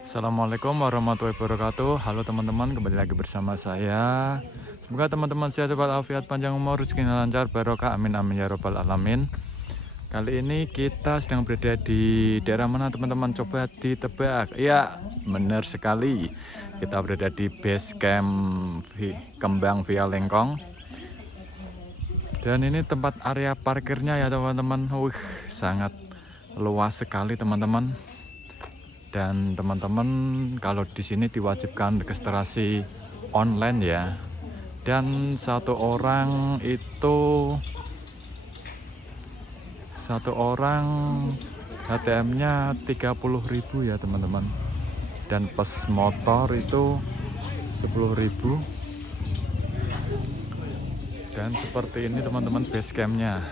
Assalamualaikum warahmatullahi wabarakatuh. Halo teman-teman, kembali lagi bersama saya. Semoga teman-teman sehat walafiat, panjang umur, rezeki lancar, barokah, amin amin ya robbal alamin. Kali ini kita sedang berada di daerah mana teman-teman? Coba ditebak. Ya, benar sekali. Kita berada di base camp Kembang Via Lengkong. Dan ini tempat area parkirnya ya teman-teman. Sangat luas sekali teman-teman. Dan teman-teman kalau di sini diwajibkan registrasi online ya. Dan satu orang HTM-nya 30.000 ya teman-teman. Dan pas motor itu 10.000. Dan seperti ini teman-teman base campnya.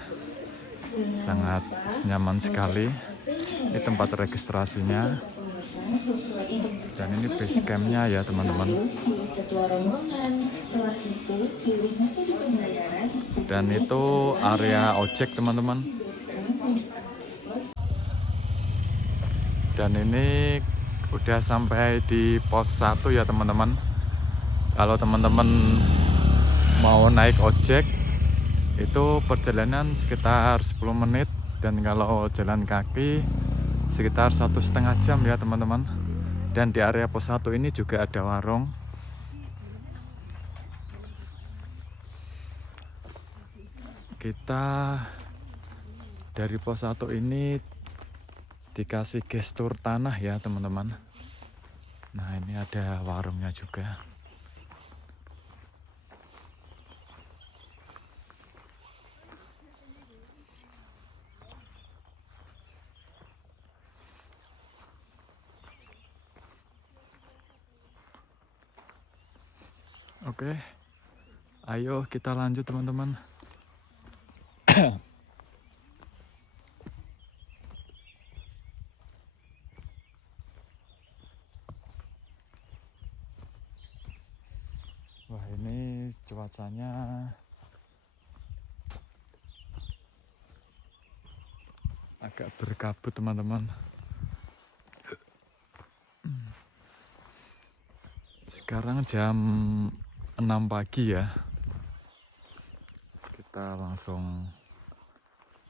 Sangat nyaman sekali. Ini tempat registrasinya. Dan ini base campnya ya teman-teman. Dan itu area ojek teman-teman. Dan ini udah sampai di pos 1 ya teman-teman. Kalau teman-teman mau naik ojek itu perjalanan sekitar 10 menit. Dan kalau jalan kaki sekitar 1,5 jam ya teman-teman. Dan di area pos 1 ini juga ada warung. Kita dari pos 1 ini dikasih gestur tanah ya teman-teman. Nah ini ada warungnya juga. Oke, ayo kita lanjut teman-teman. Wah ini cuacanya agak berkabut teman-teman. Sekarang jam 6 pagi ya. Kita langsung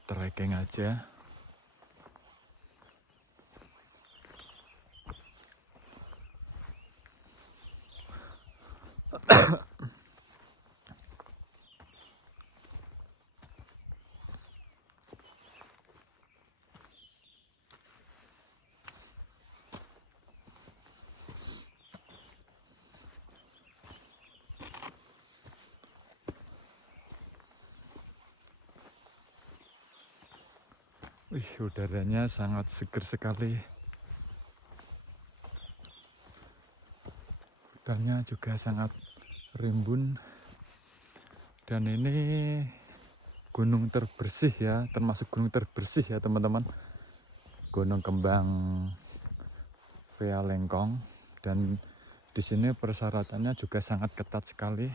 trekking aja. Wih, udaranya sangat seger sekali. Hutannya juga sangat rimbun. Dan ini gunung terbersih ya, termasuk gunung terbersih ya teman-teman. Gunung Kembang Via Lengkong. Dan di sini persyaratannya juga sangat ketat sekali.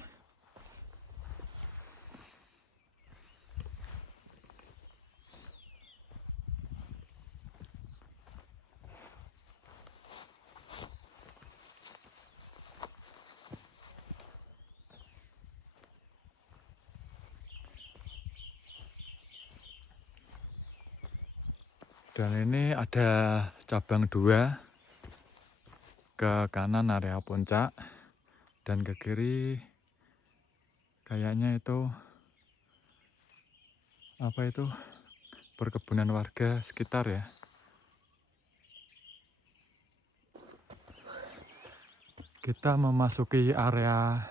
Dan ini ada cabang 2 ke kanan area puncak dan ke kiri kayaknya itu apa itu perkebunan warga sekitar ya. Kita memasuki area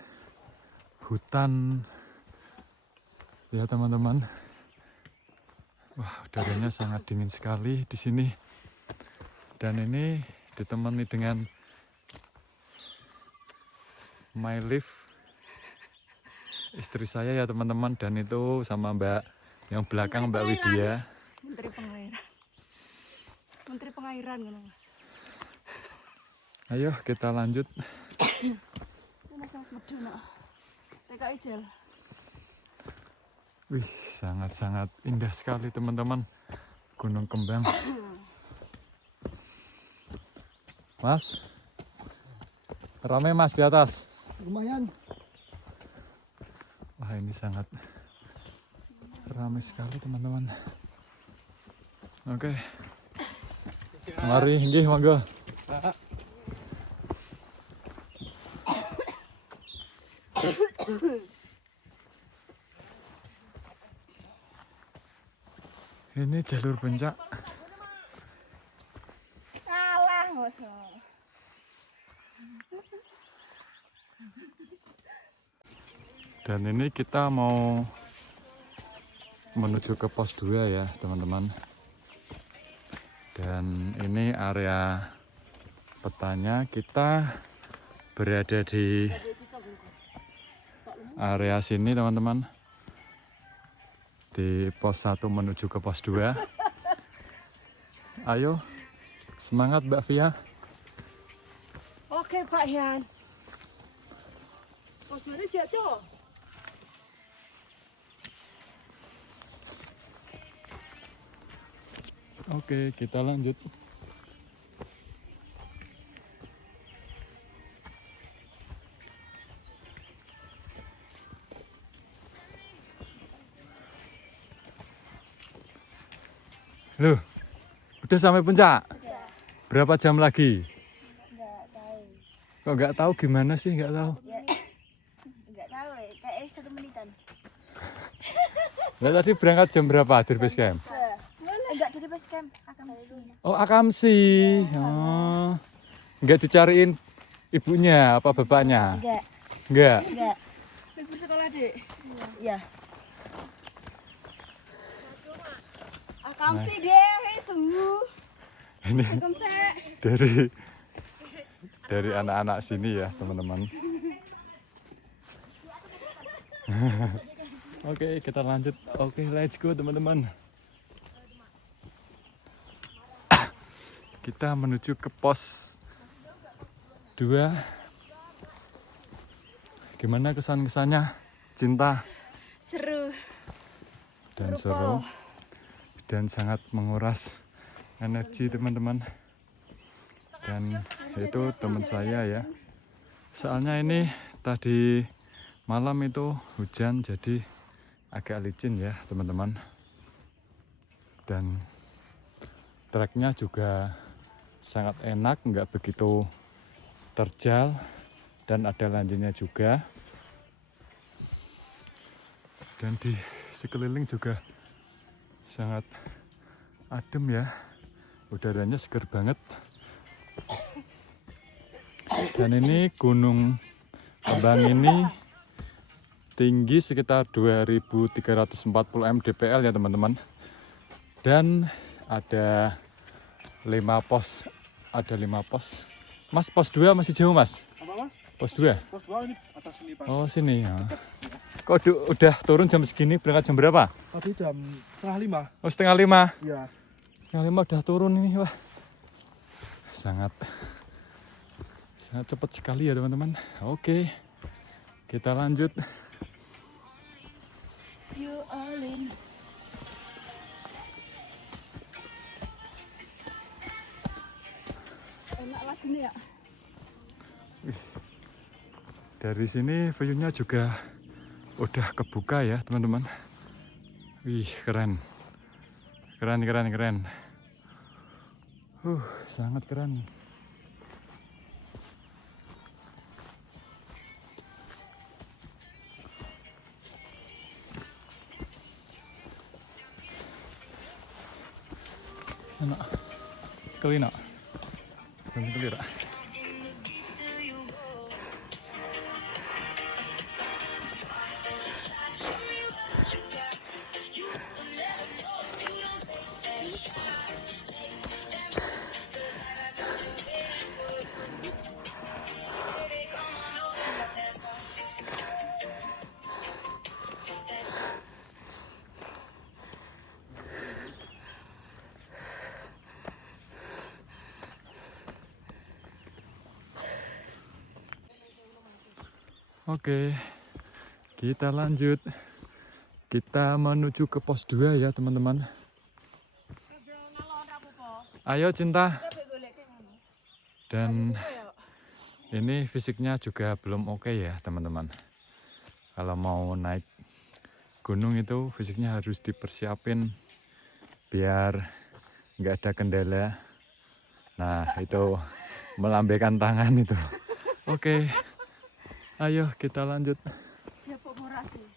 hutan ya teman-teman. Wah, udaranya sangat dingin sekali di sini. Dan ini ditemani dengan my life, istri saya ya teman-teman, dan itu sama Mbak yang belakang Mbak Widya. Menteri Pengairan kan Mas. Ayo kita lanjut. TKI Jel. Wih, sangat-sangat indah sekali teman-teman. Gunung Kembang. Mas, rame mas di atas. Lumayan. Wah ini sangat ramai sekali teman-teman. Oke, mari inggih monggo. Ini jalur puncak. Alah, ngoso. Dan ini kita mau menuju ke pos 2 ya teman-teman. Dan ini area petanya, kita berada di area sini teman-teman. Di pos 1 menuju ke pos 2. Ayo, semangat Mbak Via. Oke, Pak Yan. Posturnya jatuh. Oke, kita lanjut. Loh, udah sampai puncak? Berapa jam lagi? Enggak tahu. Kok nggak tahu gimana sih? Nggak tahu. Ya. Enggak tahu ya, kayak 1 menitan. Nah, tadi berangkat jam berapa dari base camp? Enggak dari base camp, akan Oh, Akamsi. Oh. Nggak dicariin ibunya apa bapaknya? Enggak. Nggak. Enggak. Libur sekolah, Dek. Iya. Akam sih deh, Su. Ini Akam sih. dari anak-anak sini ya teman-teman. Oke, kita lanjut. Oke, let's go teman-teman. Kita menuju ke pos 2. Gimana kesan-kesannya? Cinta Seru. dan seru dan sangat menguras energi teman-teman. Dan itu teman saya ya. Soalnya ini tadi malam itu hujan jadi agak licin ya teman-teman. Dan treknya juga sangat enak, nggak begitu terjal dan ada lanjutnya juga. Dan di sekeliling juga sangat adem ya, udaranya segar banget. Dan ini Gunung Kembang ini tinggi sekitar 2340 mdpl ya teman-teman. Dan ada 5 pos, Mas, pos 2 masih jauh mas? Apa mas? Pos 2? Pos 2 ini atas sini pak. Oh sini ya. Kok udah turun jam segini, berangkat jam berapa? Tadi jam setengah 5. Oh 4:30. Iya. 5 udah turun ini, wah. Sangat cepat sekali ya teman-teman. Oke, kita lanjut. You all in. Enak lagunya ya. Dari sini view-nya juga udah kebuka ya teman-teman. Wih keren, keren. Sangat keren. Enak, kelina, kelira. Oke, kita lanjut. Kita menuju ke pos 2 ya teman-teman. Ayo Cinta. Dan ini fisiknya juga belum oke ya teman-teman. Kalau mau naik gunung itu fisiknya harus dipersiapin biar nggak ada kendala. Nah itu melambaikan tangan itu. Oke, ayo kita lanjut. Ya kok murah sih.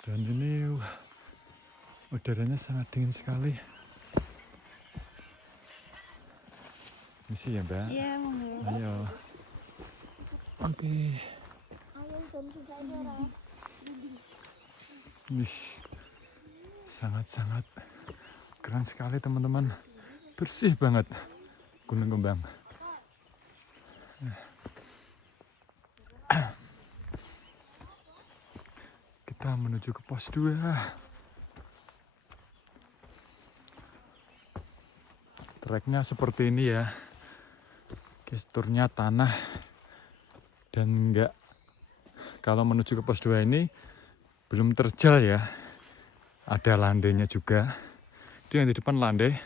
Dan ini udaranya sangat dingin sekali. Misi ya Mbak? Iya, monggo. Ayo. Oke. Wih, sangat-sangat keren sekali teman-teman. Bersih banget Gunung Kembang. Kita menuju ke pos 2. Treknya seperti ini ya. Gesturnya tanah dan enggak, kalau menuju ke pos 2 ini belum terjal ya. Ada landainya juga. Itu yang di depan landai.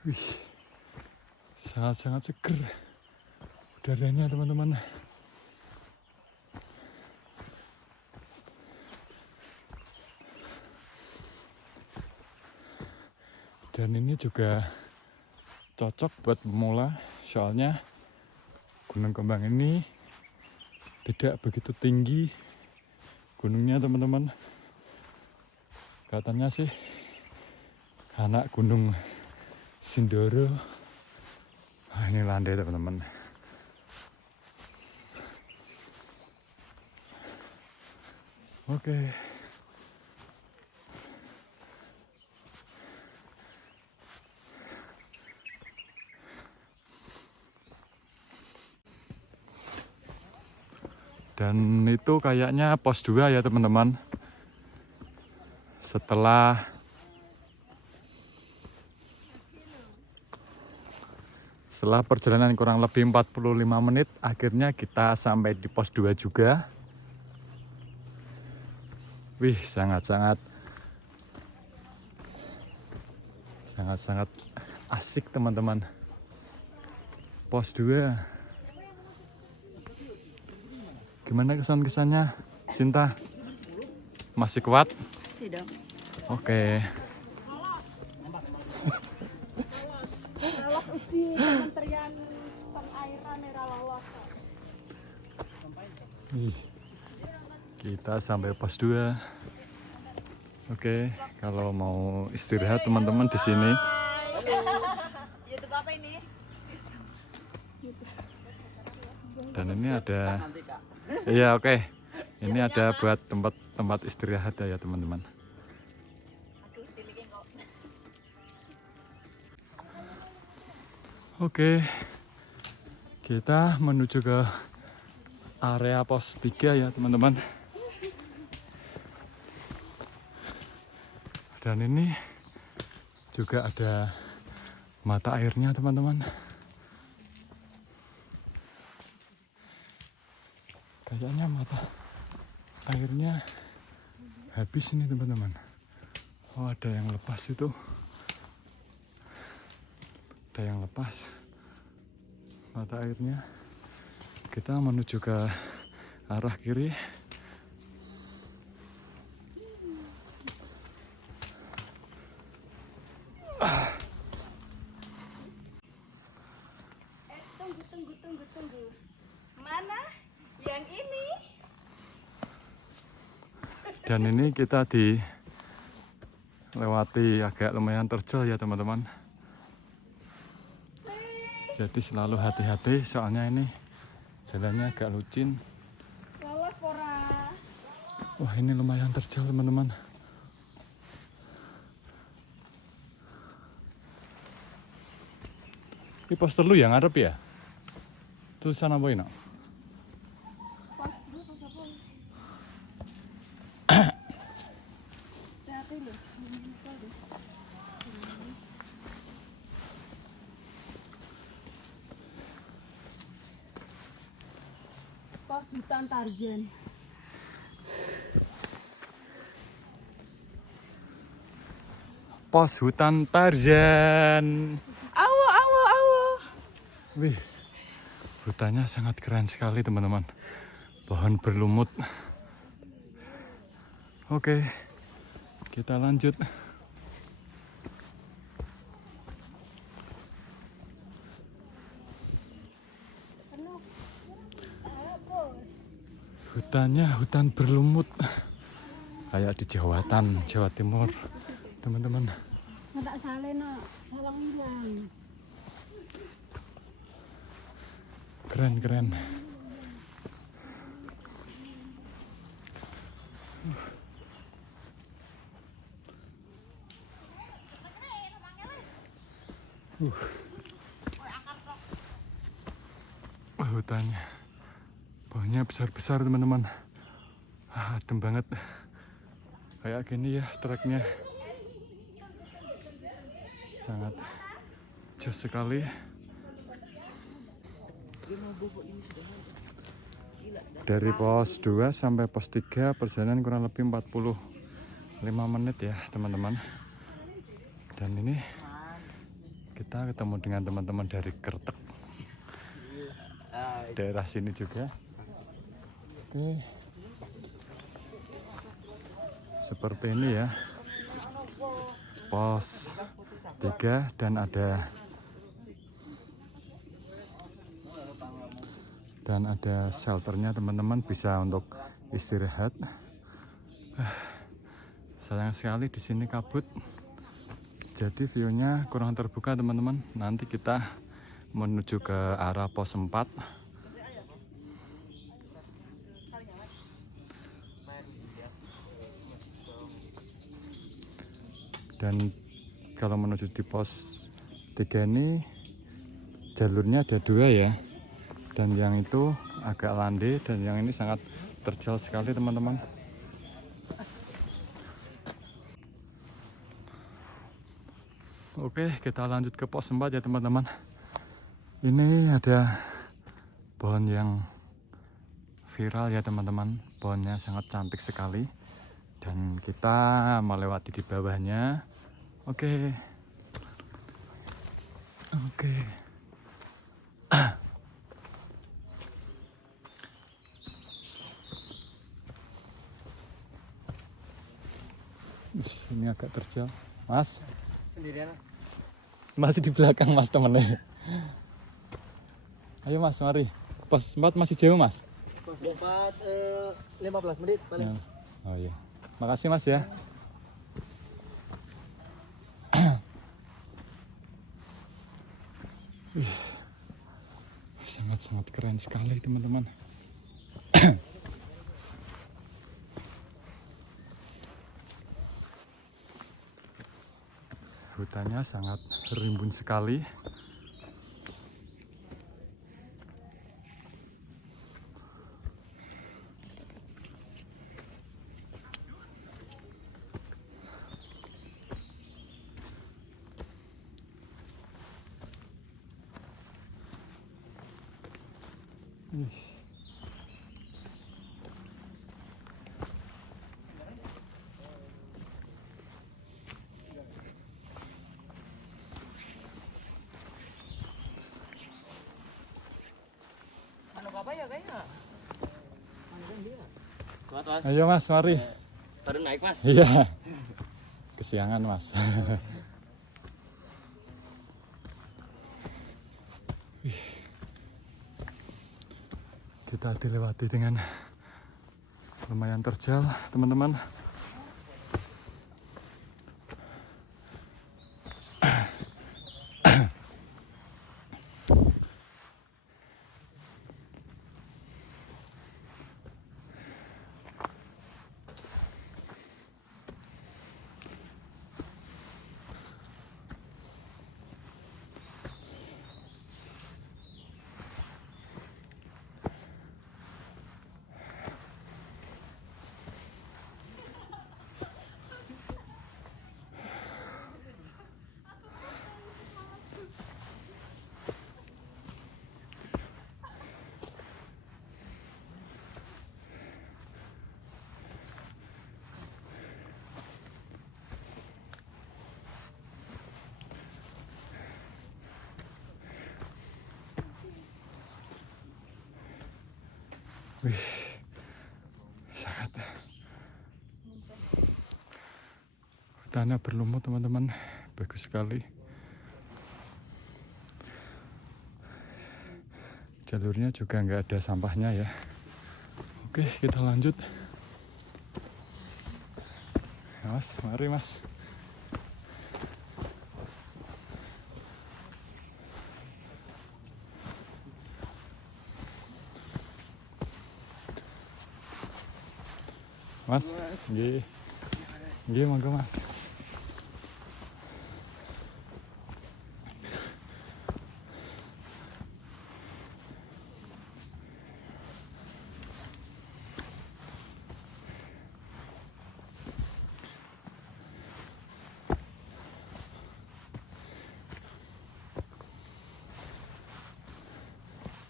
Wih, sangat-sangat seger udaranya teman-teman. Dan ini juga cocok buat pemula, soalnya Gunung Kembang ini tidak begitu tinggi gunungnya teman-teman. Katanya sih anak Gunung Sindoro. Nah, ini landai teman-teman. Oke. Dan itu kayaknya pos 2 ya teman-teman. Setelah perjalanan kurang lebih 45 menit, akhirnya kita sampai di pos 2 juga. Wih, sangat-sangat asik teman-teman. Pos 2. Gimana kesan-kesannya, Cinta? Masih kuat? Masih dong. Oke. Lolos uji Kementerian Perairan era lolos. Wih, kita sampai pos 2. Oke, kalau mau istirahat teman-teman di sini. YouTube apa ini? Dan ini ada, iya oke. Ini ada buat tempat istirahat ya teman-teman. Oke, kita menuju ke area pos 3 ya teman-teman. Dan ini juga ada mata airnya teman-teman. Kayaknya mata airnya habis ini teman-teman. Oh, ada yang lepas itu. Ada yang lepas mata airnya. Kita menuju ke arah kiri. Tunggu. Mana? Yang ini? Dan ini kita dilewati agak lumayan terjal ya teman-teman. Jadi selalu hati-hati soalnya ini jalannya agak licin. Lolos pora. Wah ini lumayan terjal teman-teman. Ini poster lu yang ngarep ya? Tulisan apa ini? Pas dulu pas apa? Hati-hati loh. Mental deh. Pos hutan Tarzan. Pos hutan Tarzan. Awo. Wih, hutannya sangat keren sekali teman-teman. Pohon berlumut. Oke, kita lanjut. Hutannya hutan berlumut. Kayak di Jawatan, Jawa Timur, teman-teman. Nggak salah nak, salah hilang. Keren. Hutannya pohonnya besar-besar teman-teman. Adem banget kayak gini ya treknya, sangat jos sekali. Dari pos 2 sampai pos 3 perjalanan kurang lebih 45 menit ya teman-teman. Dan ini kita ketemu dengan teman-teman dari Kertek, daerah sini juga. Oke, seperti ini ya pos 3 dan ada shelternya teman-teman, bisa untuk istirahat. Sayang sekali di sini kabut, jadi view-nya kurang terbuka teman-teman. Nanti kita menuju ke arah pos 4. Dan kalau menuju di pos 3 ini jalurnya ada 2 ya. Dan yang itu agak landai dan yang ini sangat terjal sekali teman-teman. Oke, kita lanjut ke pos 4 ya teman-teman. Ini ada pohon yang viral ya teman-teman. Pohonnya sangat cantik sekali. Dan kita melewati di bawahnya. Oke. Ini agak terjal. Mas. Sendirian. Masih di belakang mas temennya. Ayo mas, mari. Pos 4 masih jauh mas. Pos 4 15 menit paling. Ya. Oh iya. Makasih mas ya. Sangat-sangat keren sekali teman-teman. Hutannya sangat rimbun sekali. Ayo mas, mari. Baru naik mas. Iya. Kesiangan mas. Wih, sudah dilewati dengan lumayan terjal, teman-teman. Wih, sangat hutannya berlumut, teman-teman, bagus sekali. Jalurnya juga nggak ada sampahnya ya. Oke, kita lanjut. Ya, Mas, mari Mas. Mas, nggih. Nggih, monggo Mas.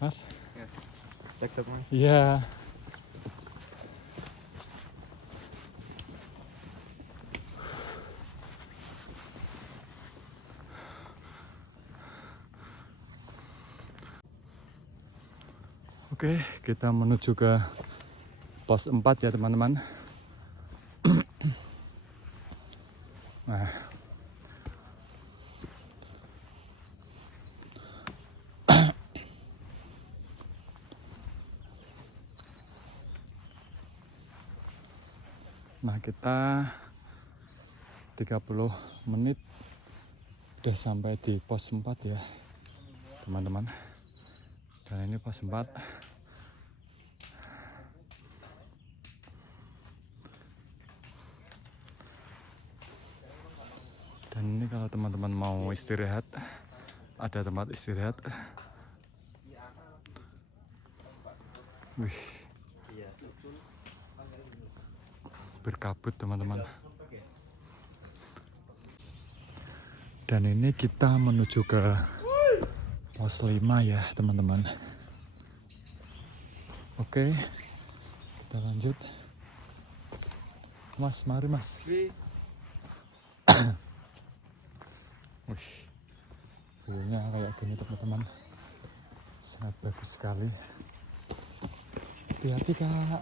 Mas? Ya. Laptopnya. Iya. Oke, kita menuju ke pos 4 ya, teman-teman. Nah, kita 30 menit udah sampai di pos 4 ya, teman-teman. Dan ini pos 4. Dan ini kalau teman-teman mau istirahat, ada tempat istirahat. Wih, berkabut, teman-teman. Dan ini kita menuju ke pos 5 ya, teman-teman. Oke, kita lanjut. Mas, mari Mas. Wih, view-nya kayak gini, teman-teman. Sangat bagus sekali. Hati-hati, Kak.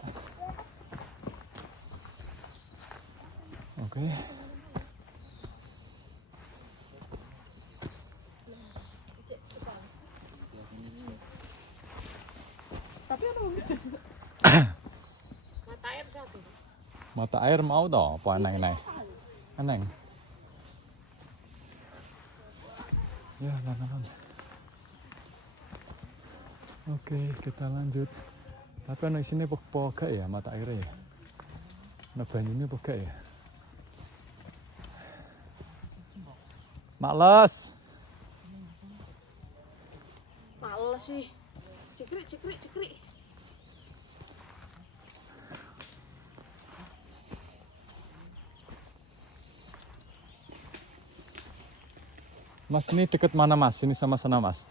Oke. Tapi apa? Mata air satu. Mata air mau toh, apa aneh-aneh? Aneh. Ya, teman-teman. Oke, kita lanjut. Tapi anak sini pokok ya mata airnya ya. Nah, banyunya pokok ya. Males. Males sih. Cekrik. Mas, ini deket mana Mas? Ini sama sana Mas?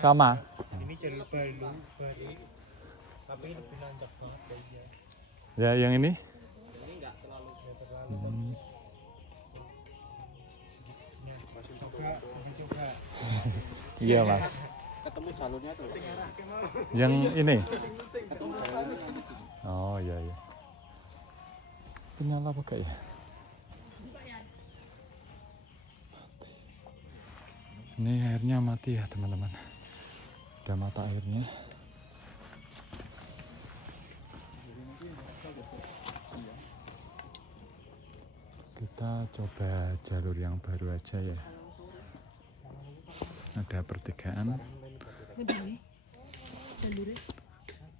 Sama. Ini jalur baru, tapi lebih nanjak banget kayaknya. Ya, yang ini? Coba. Iya Mas. Ketemu jalurnya tuh. Yang ini? Oh iya. Itu nyala apa gak ya? Ini airnya mati ya, teman-teman. Ada mata airnya. Kita coba jalur yang baru aja ya. Ada pertigaan. Ngedini. Jalurnya.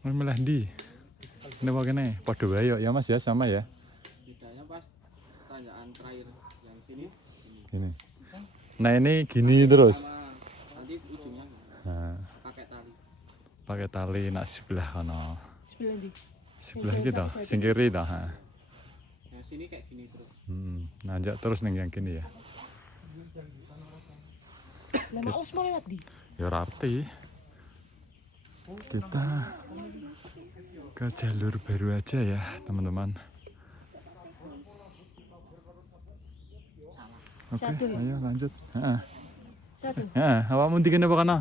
Malah di. Ini begini, podo wae ya Mas ya, sama ya. Bedanya pas tanjakan terakhir yang sini Gini. Nah ini gini terus. sama nanti ujungnya Nah, pakai tali. pakai tali nak sebelah kono. Sebelah di. Sebelah gitu, sing kiri dah. Yang sini kayak gini terus. Nanjak terus ning yang gini ya. Lah males mau lewat di. Ya arti kita ke jalur baru aja ya teman-teman. Oke, Satu ya? ayo lanjut. Heeh. Satu. Heeh, awakmu ndi kene apa kana?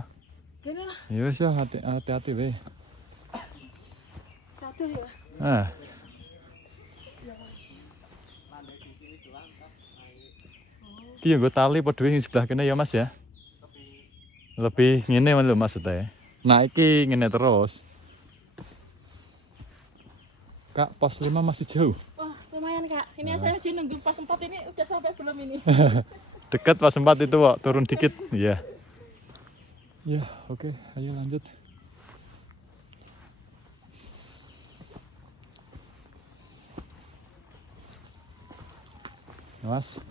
Kene lah. Ya wis ya, hati-hati wae. Satu ya. Ah. Ki nggo tali padha sing sebelah kene ya Mas ya. Lebih ngene lho maksudnya. Nah iki ngene terus. Kak, pos 5 masih jauh. Wah, lumayan Kak. Ini saya aja nunggu pas 4 ini udah sampai belum ini. Dekat pas 4 itu kok, turun dikit. Iya. Ya, oke, ayo lanjut. Mas.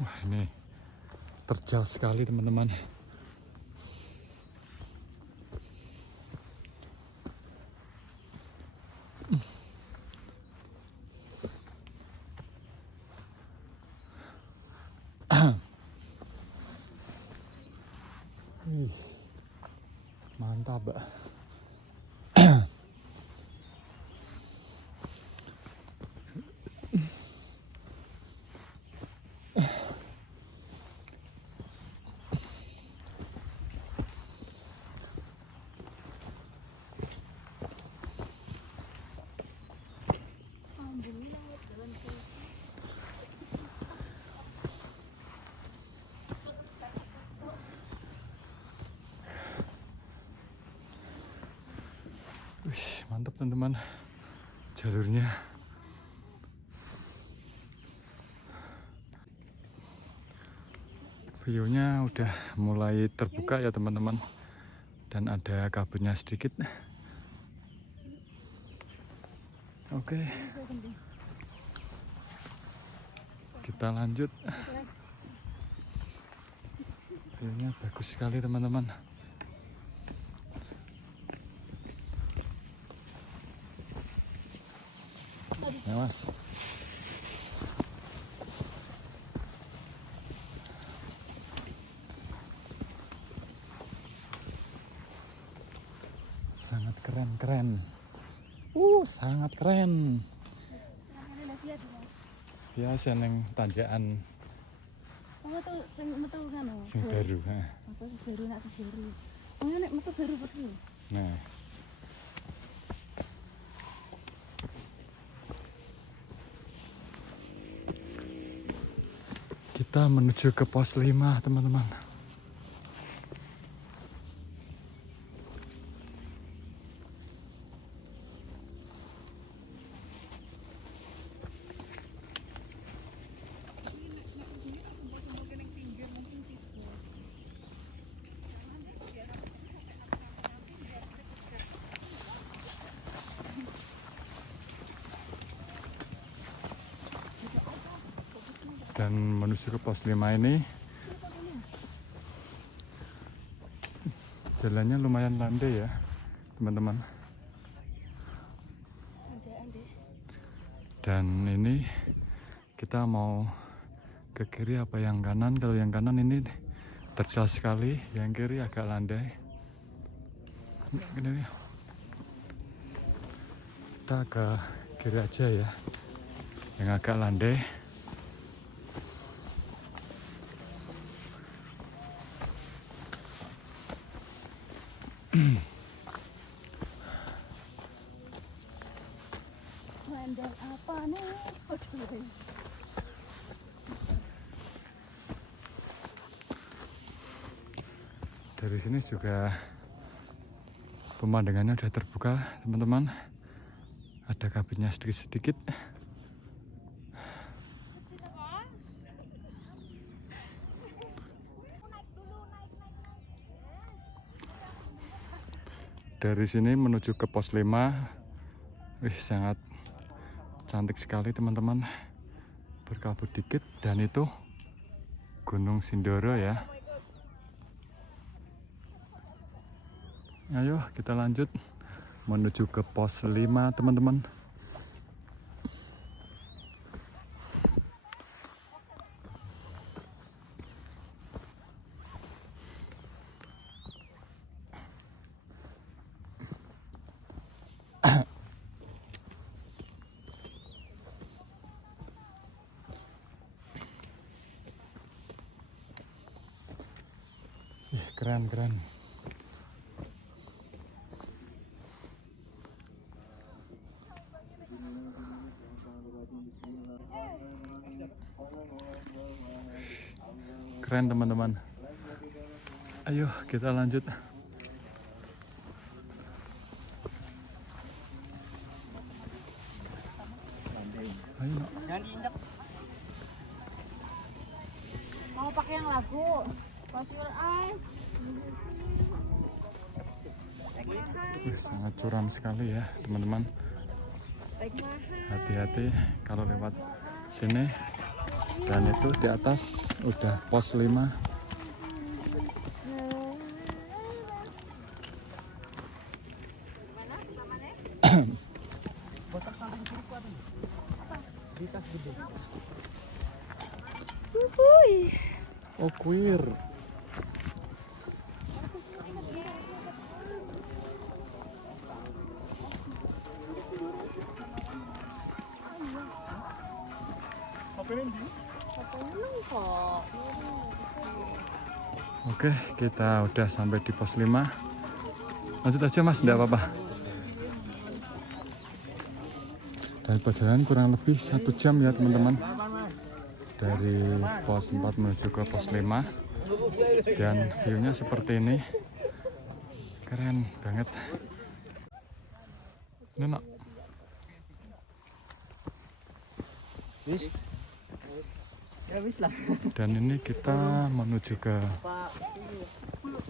Wah, ini terjal sekali teman-teman. Wih, mantap, Mbak. Wih, mantap teman-teman. Jalurnya. View-nya udah mulai terbuka ya teman-teman. Dan ada kabutnya sedikit. Oke. Kita lanjut. View-nya bagus sekali teman-teman. Ya Mas. Sangat keren. Sangat keren. Biasa neng tanjakan Metu metu kan. sing baru. Apa baru nak baru. Oh nek metu baru betul. Nah. Kita menuju ke pos 5 teman-teman. Dan menuju ke pos 5 ini jalannya lumayan landai ya teman-teman. Dan ini kita mau ke kiri apa yang kanan? Kalau yang kanan ini terjal sekali, yang kiri agak landai. Gini, kita ke kiri aja ya, yang agak landai. Landang apa nih? Dari sini juga Pemandangannya udah terbuka teman-teman, ada kabutnya sedikit-sedikit. Dari sini menuju ke pos 5, sangat cantik sekali teman-teman, berkabut dikit, dan itu Gunung Sindoro ya. Ayo kita lanjut menuju ke pos 5 teman-teman. Keren. Keren teman-teman. Ayo kita lanjut. Ayo. Mau pakai yang lagu Close Your Eyes. Sangat curam sekali ya teman-teman. Hati-hati kalau lewat sini. Dan itu di atas udah pos 5. Oh, queer. Oke, kita udah sampai di pos 5. Lanjut aja mas, enggak apa-apa. Dan perjalanan kurang lebih 1 jam ya teman-teman, dari pos 4 menuju ke pos 5. Dan view-nya seperti ini, keren banget. Nenek. Dan ini kita menuju ke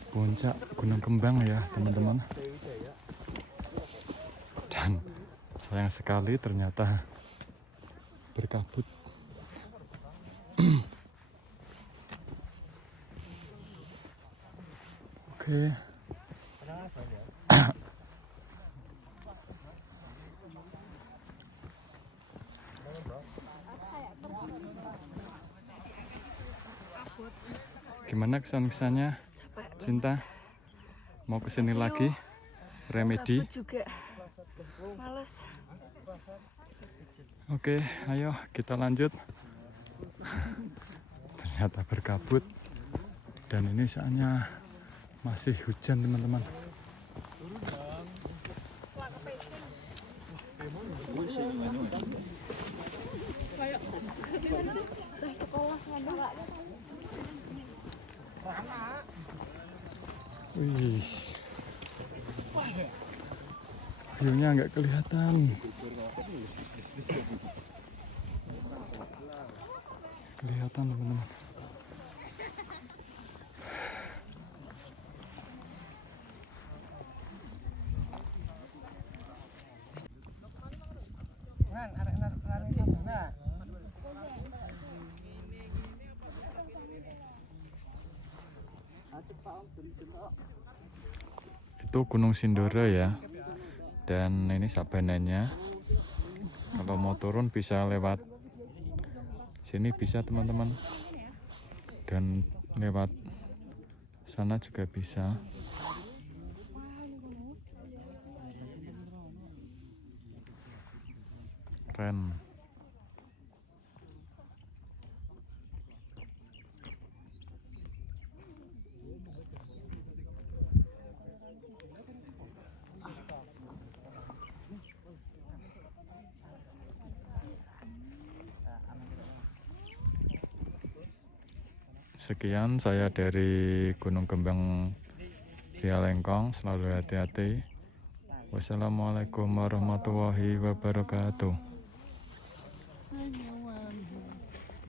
puncak Gunung Kembang ya teman-teman. Dan sayang sekali ternyata berkabut. Oke. Gimana kesan-kesannya, Cinta? Mau kesini lagi? Remedi? Juga males. Oke, ayo kita lanjut. Ternyata berkabut. Dan ini saatnya masih hujan teman-teman. Wih, view-nya nggak kelihatan. Kelihatan teman-teman. Itu Gunung Sindoro ya, dan ini sabananya. Kalau mau turun bisa lewat sini bisa teman-teman, dan lewat sana juga bisa. Keren. Sekian saya dari Gunung Kembang Via Lengkong. Selalu hati-hati. Wassalamualaikum warahmatullahi wabarakatuh. Aduh.